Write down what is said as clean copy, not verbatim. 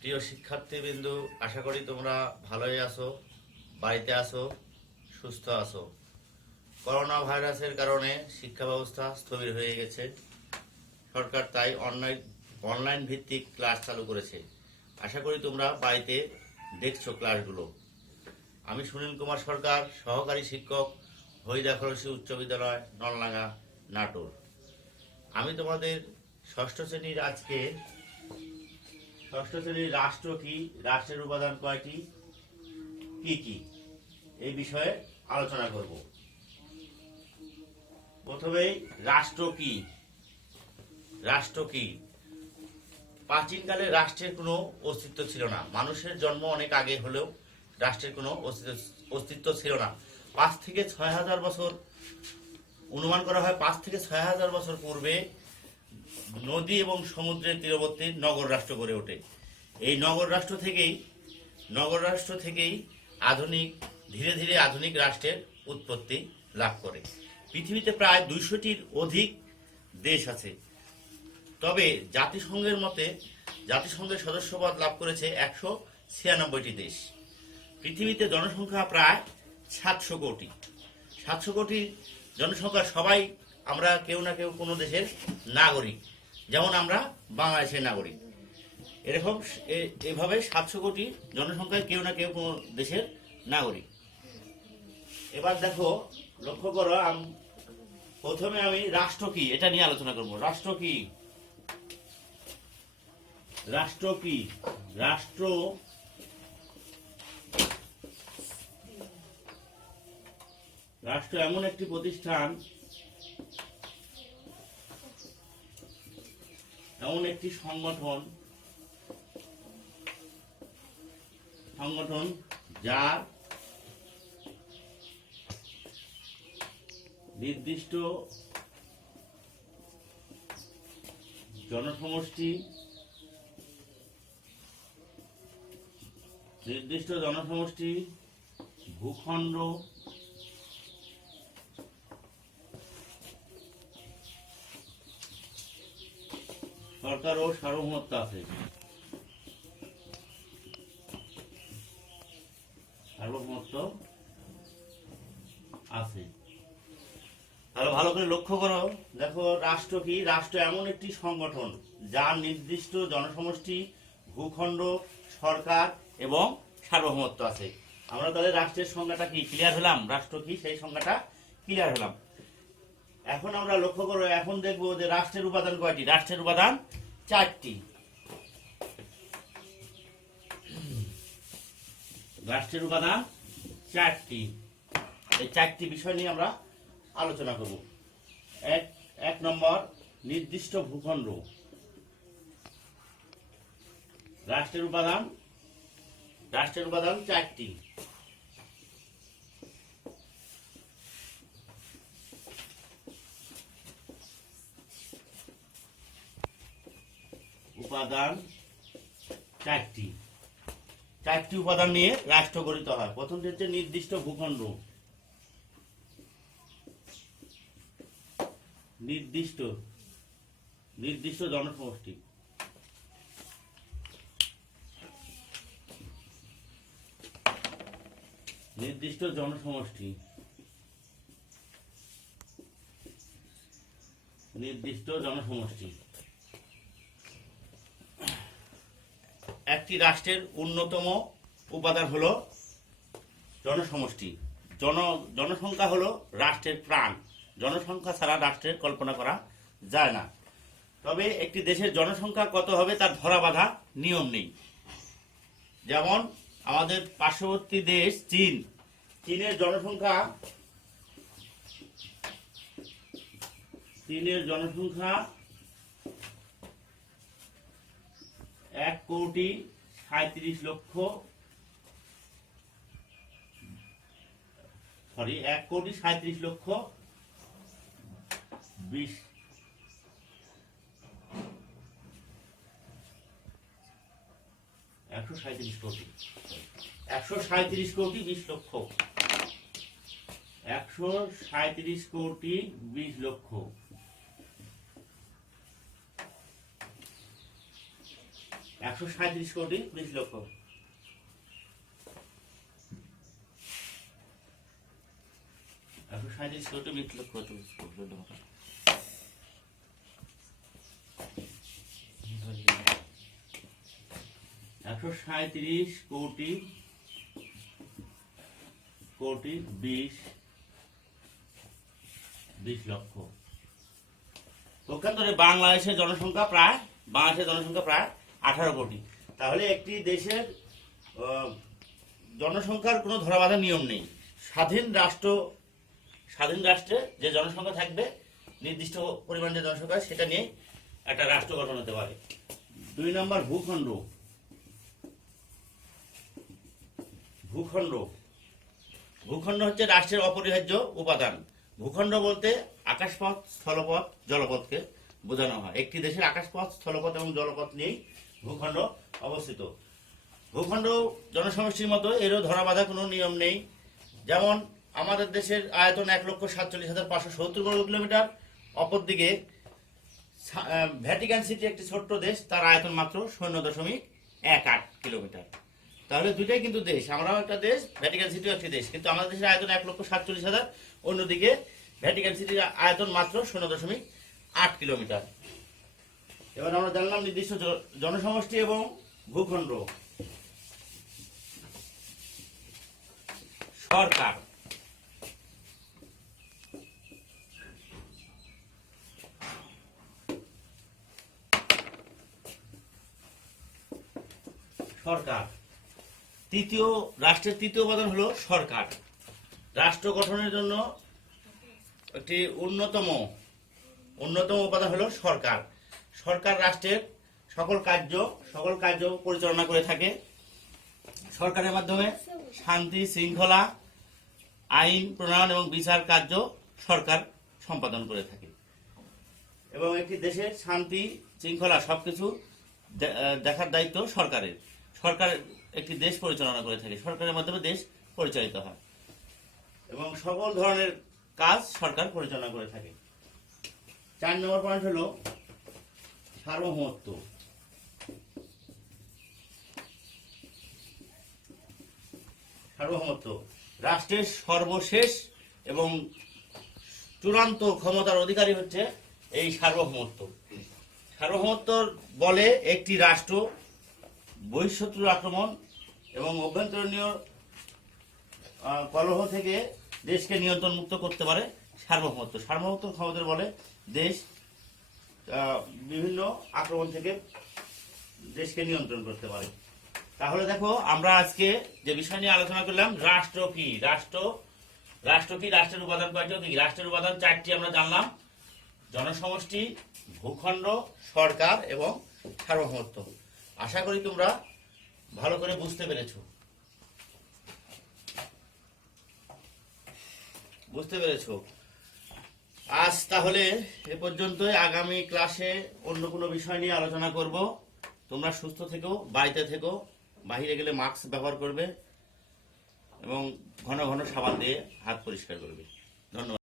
প্রিয় শিক্ষার্থীবৃন্দু, আশা করি তোমরা ভালোই আছো, বাড়িতে আছো, সুস্থ আছো। করোনা ভাইরাসের কারণে শিক্ষা ব্যবস্থা স্থবির হয়ে গেছে। সরকার তাই অনলাইন ভিত্তিক ক্লাস চালু করেছে। আশা করি তোমরা বাড়িতে দেখছো ক্লাসগুলো। আমি সুনীল কুমার সরকার, সহকারী শিক্ষক, হরিদা খরসী উচ্চ বিদ্যালয়, নলডাঙ্গা, নাটোর। আমি তোমাদের ষষ্ঠ শ্রেণীর রাষ্ট্র কি, রাষ্ট্রের উপাদান কয়টি, কি কি, এই বিষয়ে আলোচনা করব। প্রথমেই রাষ্ট্র কি। প্রাচীনকালে রাষ্ট্রের কোনো অস্তিত্ব ছিল না। মানুষের জন্ম অনেক আগে হলেও রাষ্ট্রের কোনো অস্তিত্ব ছিল না। 5 থেকে 6,000 বছর, অনুমান করা হয় 5 থেকে 6,000 বছর পূর্বে নদী এবং সমুদ্রের তীরবর্তী নগর রাষ্ট্র গড়ে ওঠে। এই নগর রাষ্ট্র থেকেই ধীরে ধীরে আধুনিক রাষ্ট্রের উৎপত্তি লাভ করে। পৃথিবীতে প্রায় 200টির অধিক দেশ আছে। তবে জাতিসংঘের সদস্যপদ লাভ করেছে 196টি দেশ। পৃথিবীতে জনসংখ্যা প্রায় 700 কোটি। 700 কোটি জনসংখ্যা সবাই আমরা কেউ না কেউ কোনো দেশের নাগরিক, যেমন আমরা বাংলাদেশের নাগরিক। এভাবে 700 কোটি জনসংখ্যায় কেউ না কেউ কোনো দেশের নাগরিক। এবার দেখো, লক্ষ্য করো, প্রথমে আমি রাষ্ট্র কি এটা নিয়ে আলোচনা করব। রাষ্ট্র এমন একটি প্রতিষ্ঠান, এমন একটি সংগঠন যার নির্দিষ্ট জনসমষ্টি, ভূখণ্ড, সরকার ও সার্বভৌমত্ব আছে। ভালো করে লক্ষ্য করো। দেখো, রাষ্ট্র কি। রাষ্ট্র এমন একটি সংগঠন যার নির্দিষ্ট জনসমষ্টি, ভূখণ্ড, সরকার এবং সার্বভৌমত্ব আছে। আমরা তাহলে রাষ্ট্রের সংজ্ঞাটা কি ক্লিয়ার হলাম, রাষ্ট্র কি সেই সংজ্ঞাটা ক্লিয়ার হলাম। এখন আমরা লক্ষ্য করো, এখন দেখবো যে রাষ্ট্রের উপাদান কয়টি। রাষ্ট্রের উপাদান 4টি। এই 4টি বিষয় নিয়ে আমরা আলোচনা করব। এক নম্বর, নির্দিষ্ট ভূখণ্ড। রাষ্ট্রের উপাদান 4টি। চারটি উপাদান নিয়ে রাষ্ট্র গঠিত হয়। প্রথমটি হচ্ছে নির্দিষ্ট ভূখণ্ড। নির্দিষ্ট জনসমষ্টি। একটি রাষ্ট্রের অন্যতম উপাদান হলো জনসমষ্টি। জনসংখ্যা হলো রাষ্ট্রের প্রাণ। জনসংখ্যা ছাড়া রাষ্ট্রের কল্পনা করা যায় না। তবে একটি দেশের জনসংখ্যা কত হবে তার ধরা বাঁধা নিয়ম নেই। যেমন আমাদের পার্শ্ববর্তী দেশ চীনের জনসংখ্যা 137 কোটি 20 লক্ষ। 137 কোটি 20 লক্ষ। 137 কোটি 20 লক্ষ। কোটি 20 লক্ষ। 137 কোটি 20 লক্ষ। পক্ষান্তরে বাংলাদেশের জনসংখ্যা প্রায় 18 কোটি। তাহলে একটি দেশের জনসংখ্যার কোনো ধরাবাঁধা নিয়ম নেই। স্বাধীন রাষ্ট্রে যে জনসংখ্যা থাকবে, নির্দিষ্ট পরিমাণ যে জনসংখ্যা, সেটা নিয়ে একটা রাষ্ট্র গঠন হতে পারে। 2 নম্বর ভূখণ্ড। ভূখণ্ড হচ্ছে রাষ্ট্রের অপরিহার্য উপাদান। ভূখণ্ড বলতে আকাশপথ, স্থলপথ, জলপথকে বোঝানো হয়। একটি দেশের আকাশপথ, স্থলপথ এবং জলপথ নিয়েই ভূখণ্ড অবস্থিত। ভূখণ্ড জনসমষ্টির মতো এরও ধরাবাঁধা কোনো নিয়ম নেই। যেমন আমাদের দেশের আয়তন 1,47,570 বর্গ কিলোমিটার, অপরদিকে ভ্যাটিকান সিটি একটি ছোট্ট দেশ, তার আয়তন মাত্র 0.18 কিলোমিটার। তাহলে দুইটাই কিন্তু দেশ, আমরাও একটা দেশ, ভ্যাটিকান সিটিও একটি দেশ, কিন্তু আমাদের দেশের আয়তন 1,47,000, অন্যদিকে ভ্যাটিকান সিটির আয়তন মাত্র 0.8 কিলোমিটার। এবার আমরা জানলাম নির্দিষ্ট জনসমষ্টি এবং ভূখণ্ড। সরকার। রাষ্ট্রের তৃতীয় উপাদান হলো সরকার। রাষ্ট্র গঠনের জন্য একটি অন্যতম উপাদান হলো সরকার। সরকার রাষ্ট্রের সকল কার্য পরিচালনা করে থাকে। সরকারের মাধ্যমে শান্তি শৃঙ্খলা, আইন প্রণয়ন এবং বিচার কার্য সরকার সম্পাদন করে থাকে। এবং একটি দেশের শান্তি শৃঙ্খলা সবকিছু দেখার দায়িত্ব সরকারের। সরকার একটি দেশ পরিচালনা করে থাকে, সরকারের মাধ্যমে দেশ পরিচালিত হয় এবং সকল ধরনের কাজ সরকার পরিচালনা করে থাকে। 4 নম্বর পয়েন্ট হলো সার্বভৌমত্ব। রাষ্ট্রের সর্বশেষ এবং চূড়ান্ত ক্ষমতার অধিকারী হচ্ছে এই সার্বভৌমত্ব। সার্বভৌমত্বর বলে একটি রাষ্ট্র বহিঃশত্রুর আক্রমণ এবং অভ্যন্তরীণ কলহ থেকে দেশকে নিয়ন্ত্রণ মুক্ত করতে পারে সার্বভৌমত্ব। সার্বভৌমত্ব ক্ষমতার বলে দেশ বিভিন্ন আক্রমণ থেকে দেশকে নিয়ন্ত্রণ করতে পারে। তাহলে দেখো, আমরা আজকে যে বিষয় নিয়ে আলোচনা করলাম, রাষ্ট্র কি, রাষ্ট্রের উপাদান কয়টি কি? রাষ্ট্রের উপাদান 4টি আমরা জানলাম: জনসমষ্টি, ভূখণ্ড, সরকার এবং সার্বভৌমত্ব। আশা করি তোমরা ভালো করে বুঝতে পেরেছো। আজ তাহলে এ পর্যন্তই। আগামী ক্লাসে অন্য কোনো বিষয় নিয়ে আলোচনা করব। তোমরা সুস্থ থেকো, বাড়িতে থেকো, বাইরে গেলে মাস্ক ব্যবহার করবে এবং ঘন ঘন সাবান দিয়ে হাত পরিষ্কার করবে। ধন্যবাদ।